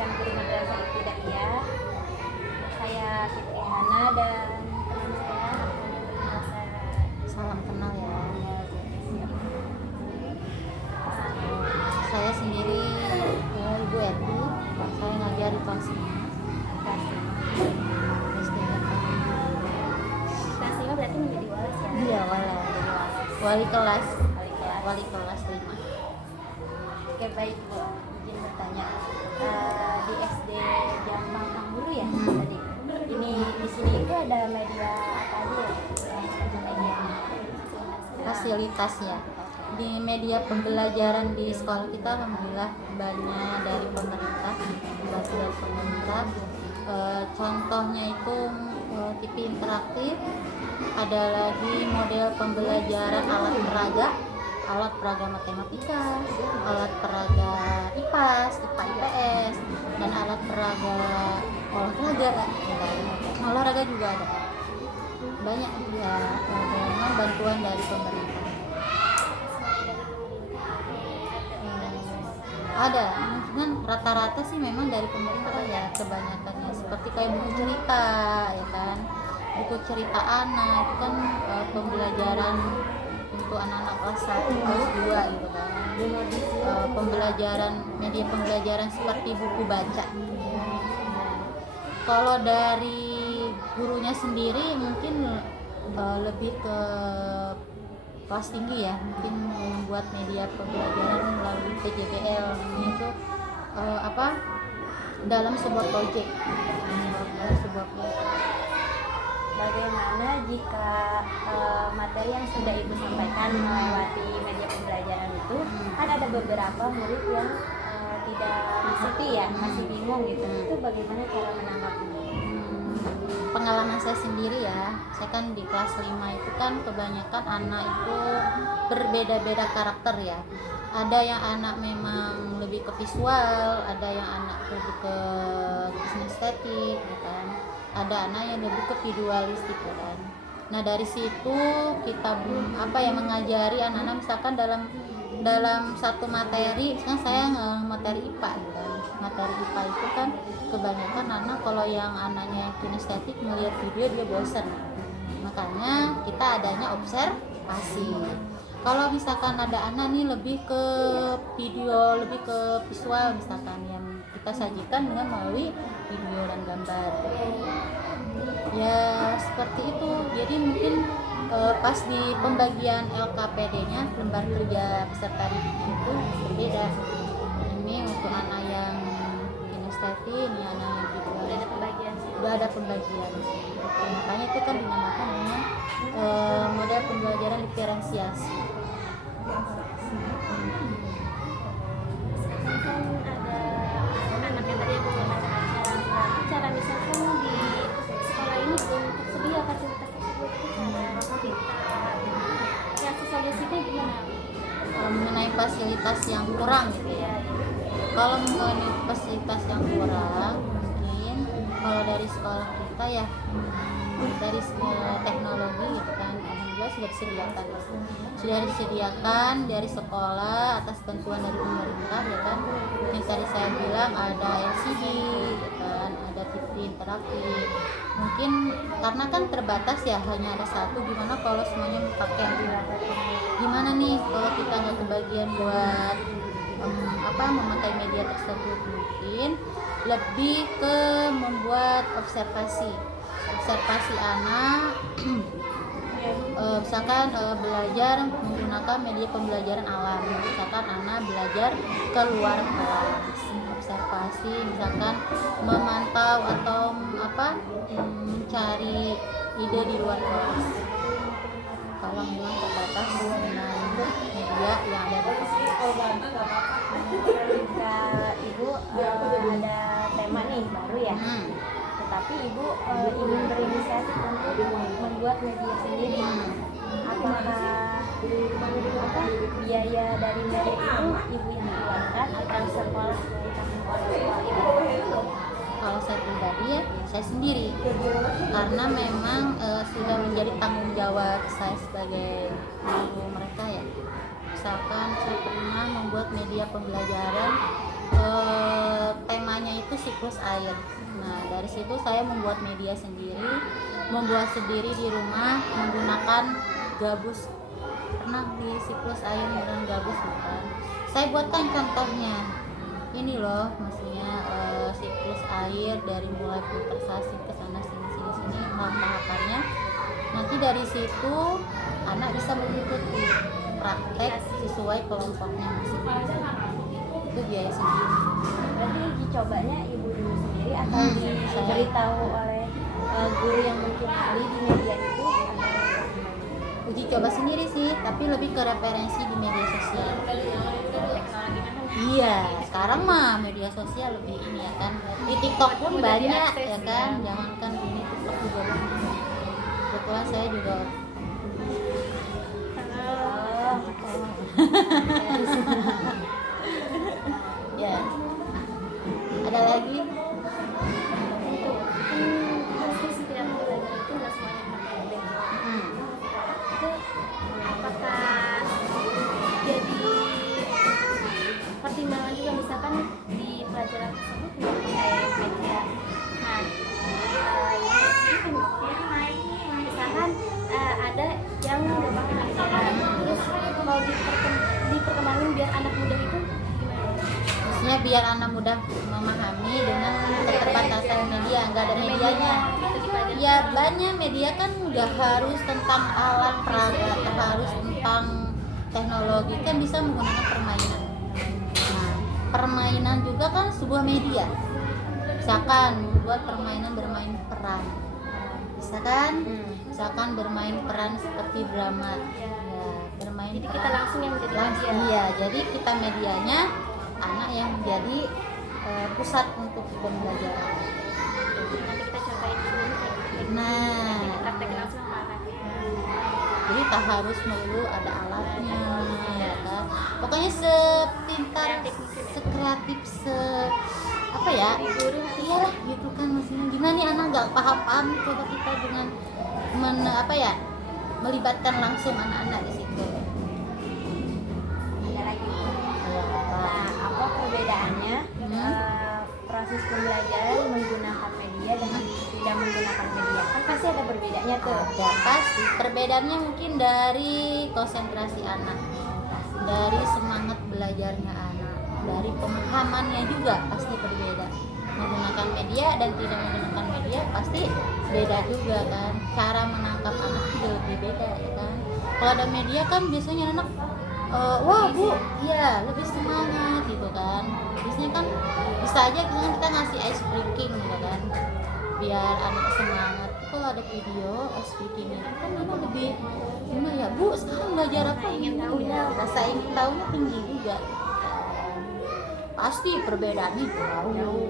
Pendidikan Guru Madrasah Ibtidaiyah. Saya Siti Hana dan teman saya Nasa. Salam kenal ya. Siap. Saya sendiri Ibu Eti. Saya ngajar di kelas 5 SD Kelas 5 berarti menjadi walas ya? Iya, wali kelas Wali kelas. 5. Oke, baik Bu, izin bertanya. Di SD Jampang dulu ya tadi. Ini di sini itu ada media apa aja ya? Media Fasilitasnya di media pembelajaran di sekolah kita alhamdulillah banyak dari pemerintah, dibantu dari pemerintah. Contohnya itu TV interaktif, ada lagi model pembelajaran alat peraga matematika, alat peraga IPAS, IPA IPS, dan alat peraga olahraga juga ada. Banyak ya, memang bantuan dari pemerintah. Ada, cuman rata-rata sih memang dari pemerintah ya kebanyakannya, seperti kayak buku cerita ya kan, buku cerita anak itu kan pembelajaran untuk anak-anak kelas 1, kelas 2 gitu kan. Media pembelajaran seperti buku baca. Kalau dari gurunya sendiri mungkin lebih ke kelas tinggi ya, mungkin membuat media pembelajaran melalui PJBL itu dalam sebuah proyek. Bagaimana jika materi yang sudah Ibu sampaikan melewati media pembelajaran itu, kan ada beberapa murid yang tidak mengerti ya, masih bingung gitu. Itu bagaimana cara menanggapinya? Pengalaman saya sendiri ya, saya kan di kelas 5 itu kan kebanyakan anak itu berbeda-beda karakter ya. Ada yang anak memang lebih ke visual, ada yang anak lebih ke kinestetik ya kan. Ada anak yang lebih ke visualistik ya kan. Nah dari situ kita mengajari anak-anak misalkan dalam satu materi, kan saya materi IPA gitu kan. Materi IPA itu kan kebanyakan anak, kalau yang anaknya kinestetik melihat video dia bosan, makanya kita adanya observasi. Kalau misalkan ada anak nih lebih ke video, lebih ke visual misalkan, yang kita sajikan dengan melalui video dan gambar ya seperti itu. Jadi mungkin pas di pembagian LKPD-nya, lembar kerja peserta didik itu berbeda. Ini untuk anak yang kinestetik, ini anak yang visual. Udah ada pembagian. Makanya itu kan dinamakan dengan model pembelajaran diferensiasi. Kan ada anak yang tadi Ibu mengatakan cara misalkan di sekolah ini belum tersedia fasilitas tersebut, cara kita yang solusinya gimana? Mengenai fasilitas yang kurang gitu ya. Kalau mengenai fasilitas yang kurang, mungkin kalau dari sekolah kita ya dari teknologi gitu kan, alhamdulillah sudah disediakan dari sekolah atas bantuan dari pemerintah ya kan. Yang tadi saya bilang ada LCD ya kan, ada TV interaktif. Mungkin karena kan terbatas ya, hanya ada satu, gimana kalau semuanya pakai, gimana nih kalau kita nggak kebagian buat memakai media tersebut. Mungkin lebih ke membuat observasi anak misalkan belajar menggunakan media pembelajaran alam, misalkan anak belajar keluar kelas, observasi, misalkan memantau atau mencari ide di luar kelas kalau memang terbatas dengan media yang ada di kelas. Jika Ibu ada tema nih baru ya, tetapi Ibu ingin berinisiatif untuk membuat media sendiri, apakah biaya dari media itu Ibu yang keluarkan atau sekolah Ibu? Kalau saya pribadi ya saya sendiri, karena memang sudah menjadi tanggung jawab saya sebagai guru mereka ya. Misalkan saya pernah membuat media pembelajaran, temanya itu siklus air. Nah dari situ saya membuat media sendiri di rumah menggunakan gabus. Pernah di siklus air menggunakan gabus bukan? Saya buatkan contohnya. Ini loh, maksudnya siklus air dari mulai pulverisasi ke sana sini tahapannya. Nanti dari situ anak bisa mengikuti praktek sesuai kelompoknya masing-masing. Itu biaya sendiri. Berarti uji cobanya ibu dulu sendiri atau diberitahu oleh guru yang mungkin ahli di media itu? Uji coba sendiri sih, tapi lebih ke referensi di media sosial. Iya, sekarang mah media sosial lebih ini ya kan. Di TikTok pun banyak ya kan, jangankan ini TikTok juga banyak. Kebetulan saya juga ya. Ada lagi? Itu pasti setiap belajar itu nggak semuanya pakai itu apakah jadi pertimbangan juga misalkan di pelajaran tersebut nggak pakai media. Nah, misalkan ada yang nggak pakai media, terus mau diperkembangin biar anak muda itu gimana? Maksudnya biar anak muda memahami dengan keterbatasan media, nggak ada medianya. Ya banyak media kan nggak harus tentang alat peraga, harus tentang teknologi, kan bisa menggunakan permainan. Nah, permainan juga kan sebuah media. Misalkan membuat permainan bermain peran, bisa kan? Misalkan bermain peran seperti drama, ya, bermain. Jadi peran. kita langsung yang menjadi media. Iya, jadi kita medianya, anak yang menjadi pusat untuk pembelajaran. Nanti kita cobain dulu Nah, praktek langsung sama anak. jadi tak harus melulu ada alatnya, ya kan? Pokoknya sepintar, sekreatif, apa ya? Iyalah gitu kan, maksudnya gimana nih anak nggak paham coba kita dengan melibatkan langsung anak-anak di situ. Ada lagi. Ya, Nah, apa perbedaannya proses pembelajaran menggunakan media dengan tidak menggunakan media? Kan pasti ada perbedaannya tuh. ada pasti perbedaannya mungkin dari konsentrasi anak, dari semangat belajarnya anak, dari pemahamannya juga pasti berbeda. Menggunakan media dan tidak menggunakan media pasti beda juga kan. Cara menangkap anak juga lebih beda ya kan. Kalau ada media kan biasanya anak wah bu, iya lebih semangat gitu kan. Biasanya kan bisa aja kita ngasih ice breaking gitu kan, biar anak semangat. Kalau ada video ice breaking itu kan anak lebih gimana ya bu, sekarang belajar apa ingin tahunya, rasa ingin tahunya tinggi juga. Pasti perbedaannya jauh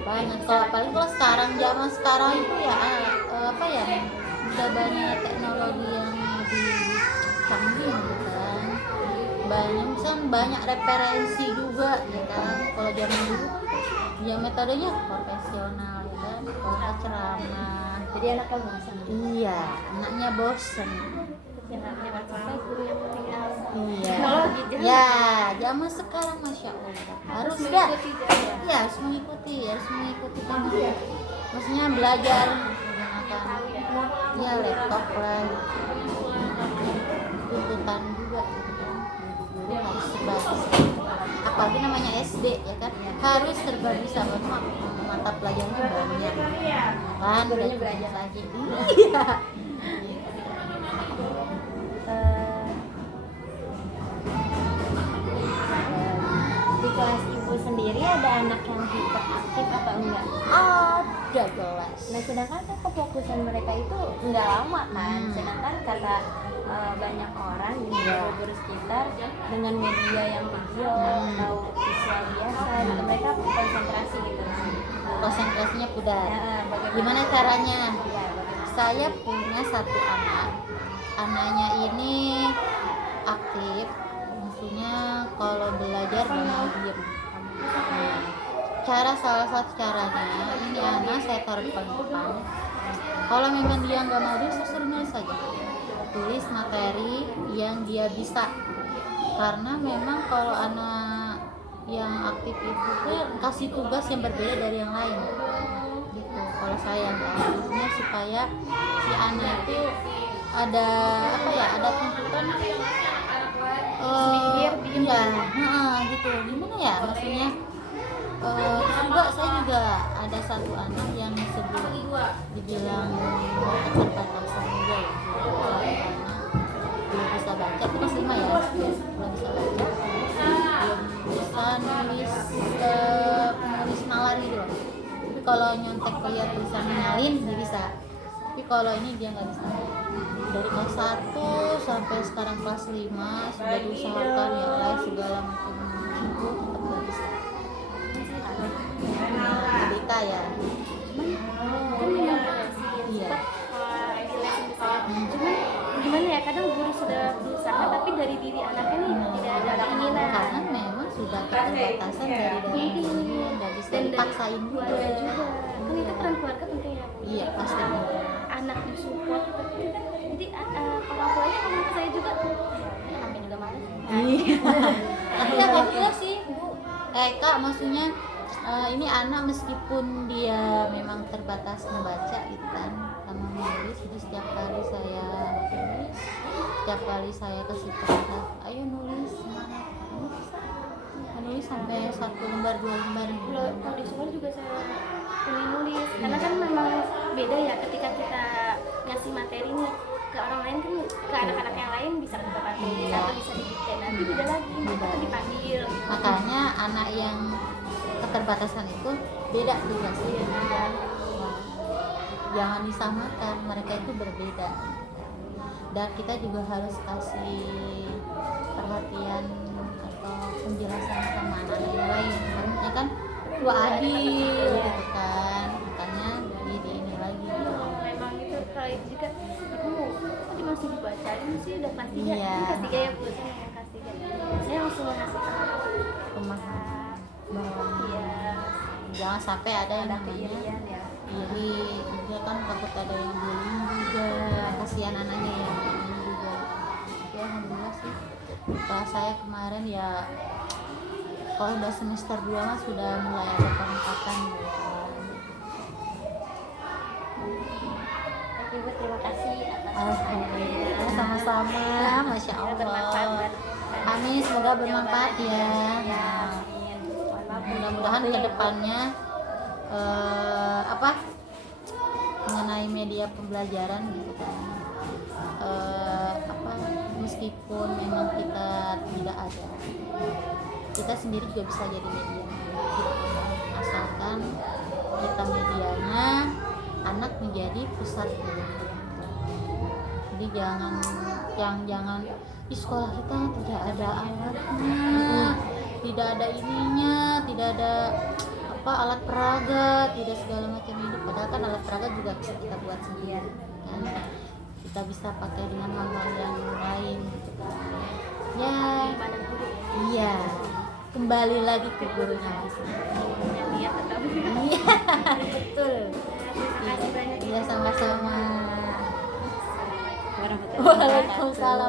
banget. Kalau paling kalau zaman sekarang itu ya udah banyak teknologi yang lebih canggih gitu kan, banyak referensi juga ya kan. Kalau zaman dulu ya metodenya profesional ya kan, kalau ceramah Jadi anaknya bosan. iya anaknya bosen. Anaknya sampai guru yang meninggal. Iya. Teknologi Ya, zaman sekarang masya Allah harus mengikuti zaman. ya harus mengikuti kan. Maksudnya belajar menggunakan ya laptop lah. Tuntutan juga gitu kan. Guru harus serba bisa. Apalagi namanya SD ya kan, harus serba bisa. Mata pelajarannya banyak. Kan Gurunya belajar belajar lagi. Iya. Di kelas ibu sendiri ada anak yang hiperaktif atau enggak? Ada jelas. Nah, sedangkan kan kefokusan mereka itu enggak lama kan. Sedangkan kata banyak orang di guru sekitar dengan media yang video atau visual biasa gitu, mereka konsentrasi gitu. Konsentrasinya pudar. Ya, Gimana caranya? Ya, bagaimana? Saya punya satu anak. Anaknya ini aktif, maksudnya kalau belajar dia mau diem. Nah, salah satu caranya, ini anak saya taruh di paling depan. Kalau memang dia nggak mau diem, saya suruh nulis saja. Tulis materi yang dia bisa. Karena memang kalau anak yang aktif itu kan kasih tugas yang berbeda dari yang lain gitu. Kalau saya maksudnya supaya si anak itu ada apa ya, ada tuntutan Biar iya, gitu. Gimana ya maksudnya, terus juga saya juga ada satu anak yang sebelum dibilang keterbatasan juga ya, belum bisa baca, itu kelas 5 ya, belum bisa baca, belum bisa nulis nulis nalar gitu loh. Tapi kalau nyontek lihat tulisan nyalin dia bisa, tapi kalau ini dia nggak bisa. Dari kelas 1 sampai sekarang kelas 5 sudah diusahakan ya lah segala macam itu tetap nggak bisa. Berita ya. kan memang ada sih Iya. di lesson bisa. Cuman gimana ya, kadang guru sudah berusaha tapi dari diri anaknya nih tidak ada keinginan. Karena memang sudah keterbatasan dari nggak bisa Dan dari dipaksain keluarga juga. juga. Kan itu peran keluarga penting ya. Iya pasti. Anak disupport tapi kan jadi orang tuanya ngomong ke saya juga, ya kami juga malas. Iya. Tapi alhamdulillah sih Bu. Kak maksudnya ini anak meskipun dia memang terbatas membaca gitu kan sama menulis, jadi setiap kali saya tulis, setiap kali saya kasih perintah ayo nulis, semangat, kamu bisa menulis sampai 1 lembar 2 lembar gitu. Kalau di sekolah juga saya nulis karena kan memang beda ya ketika kita ngasih materi nih ke orang lain, kan ke anak-anak yang lain bisa buka kartu atau bisa didikte, nanti beda lagi atau dipanggil. Makanya anak yang keterbatasan itu beda tugasnya, jangan disamakan, mereka itu berbeda dan kita juga harus kasih perhatian atau penjelasan sama anak yang lain, harusnya kan dua adil gitu kan, makanya di ini lagi gitu. Memang itu kalau itu juga ibu tadi masih dibacain sih udah kelas 3. Iya. Ini kelas 3 ya Bu, saya yang kelas 3. Saya langsung ngasih Pemahaman bahwa iya jangan sampai ada yang ada namanya keirian ya. iri juga kan, takut ada yang bullying juga, kasihan anaknya yang ini juga. Ya alhamdulillah sih setelah saya kemarin ya, kalau udah semester 2 mah sudah mulai ada peningkatan gitu. Oke Bu, terima kasih atas Alhamdulillah, sama-sama, masya bermanfaat Allah. buat Amin, semoga bermanfaat ya. ya. Amin. Mohon maaf Mudah-mudahan kedepannya mengenai media pembelajaran gitu kan, meskipun memang kita tidak ada, kita sendiri juga bisa jadi media gitu kan. Asalkan kita medianya anak menjadi pusat gitu. Jadi jangan di sekolah kita tidak ada alatnya, tidak ada ininya, tidak ada alat peraga, tidak segala macam ini. Padahal kan alat peraga juga bisa kita buat sendiri kan, kita bisa pakai dengan hal-hal yang lain gitu kan. Ya gimana guru iya, kembali lagi ke gurunya masing. yang lihat tetap. Iya betul. Terima kasih banyak. Iya sama-sama. Warahmatullahi wabarakatuh. Waalaikumsalam.